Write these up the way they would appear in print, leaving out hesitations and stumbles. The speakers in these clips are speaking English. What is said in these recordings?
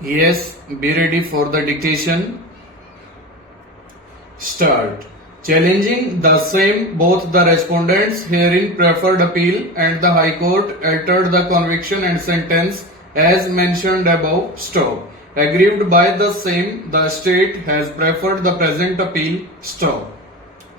Yes, be ready for the dictation. Start. Challenging the same, both the respondents herein preferred appeal and the High Court altered the conviction and sentence as mentioned above. Stop. Aggrieved by the same, the state has preferred the present appeal. Stop.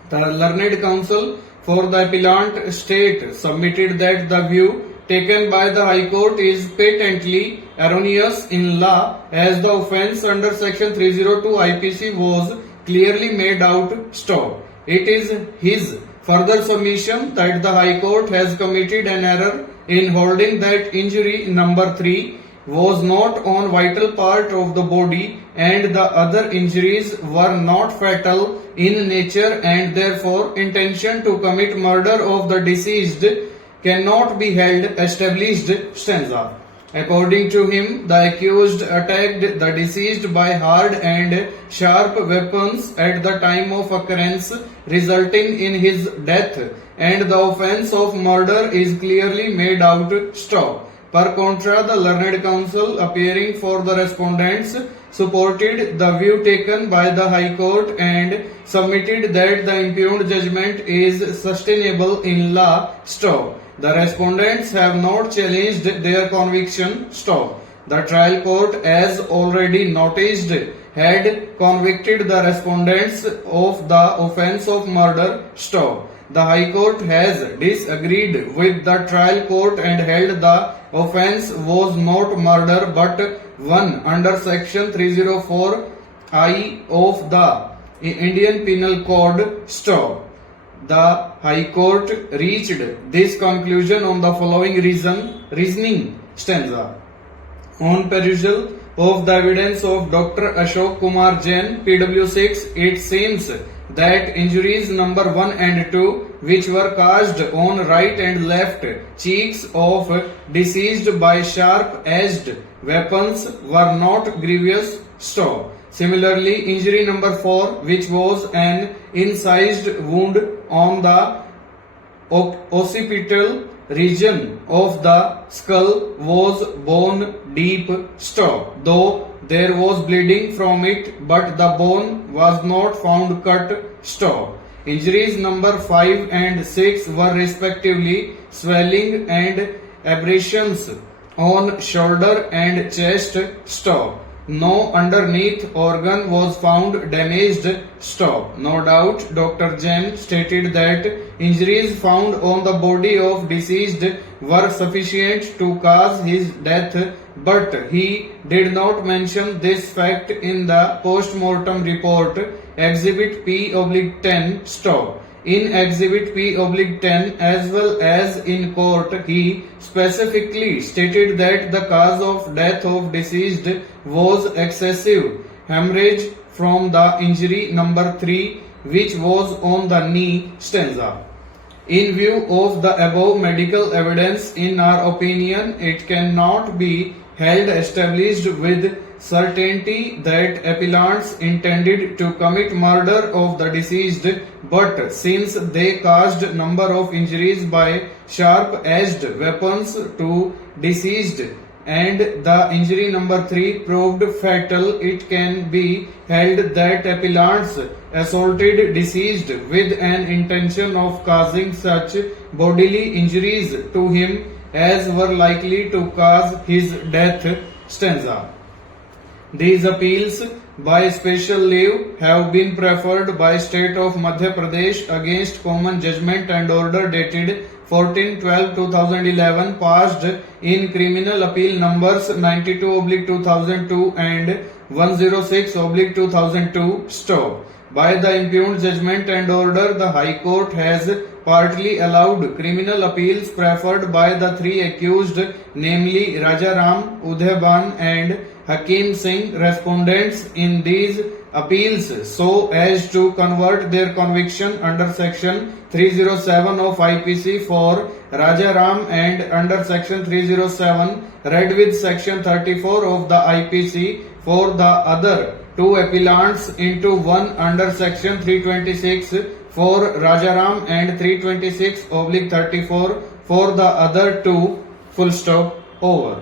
The learned counsel for the appellant state submitted that the view taken by the High Court is patently erroneous in law, as the offence under section 302 IPC was clearly made out. Stop. It is his further submission that the High Court has committed an error in holding that injury number 3 was not on vital part of the body and the other injuries were not fatal in nature, and therefore intention to commit murder of the deceased cannot be held established. Stanza. According to him, the accused attacked the deceased by hard and sharp weapons at the time of occurrence, resulting in his death, and the offence of murder is clearly made out. Stop. Per contra, the learned counsel appearing for the respondents supported the view taken by the High Court and submitted that the impugned judgment is sustainable in law. Stop. The respondents have not challenged their conviction. Stop. The trial court, as already noticed, had convicted the respondents of the offence of murder. Stop. The High Court has disagreed with the trial court and held the offence was not murder but one under section 304I of the Indian Penal Code. Stop. The High Court reached this conclusion on the following reasoning. Stanza. On perusal of the evidence of Dr. Ashok Kumar Jain, PW6, it seems that injuries number 1 and 2, which were caused on right and left cheeks of deceased by sharp-edged weapons, were not grievous. Stop. Similarly, injury number 4, which was an incised wound on the occipital region of the skull, was bone deep. Stop. Though there was bleeding from it, but the bone was not found cut. Stop. Injuries number 5 and 6 were respectively swelling and abrasions on shoulder and chest. Stop. No underneath organ was found damaged. Stop. No doubt, Dr. Jain stated that injuries found on the body of deceased were sufficient to cause his death, but he did not mention this fact in the post-mortem report, Exhibit P/10. Stop. In Exhibit P/10 as well as in court, he specifically stated that the cause of death of deceased was excessive hemorrhage from the injury number 3, which was on the knee. Stanza. In view of the above medical evidence, in our opinion, it cannot be held established with certainty that appellants intended to commit murder of the deceased, but since they caused number of injuries by sharp-edged weapons to deceased and the injury number 3 proved fatal, it can be held that appellants assaulted deceased with an intention of causing such bodily injuries to him as were likely to cause his death. Stanza. These appeals by special leave have been preferred by State of Madhya Pradesh against common judgment and order dated 14/12/2011, passed in criminal appeal numbers 92/2002 and 106/2002. Stop. By the impugned judgment and order, the High Court has partly allowed criminal appeals preferred by the 3 accused, namely Rajaram, Udayban and Hakim Singh, respondents in these appeals, so as to convert their conviction under section 307 of IPC for Rajaram and under section 307 read with section 34 of the IPC for the other 2 appellants into one under section 326 for Rajaram and 326/34 for the other 2. Full stop. Over.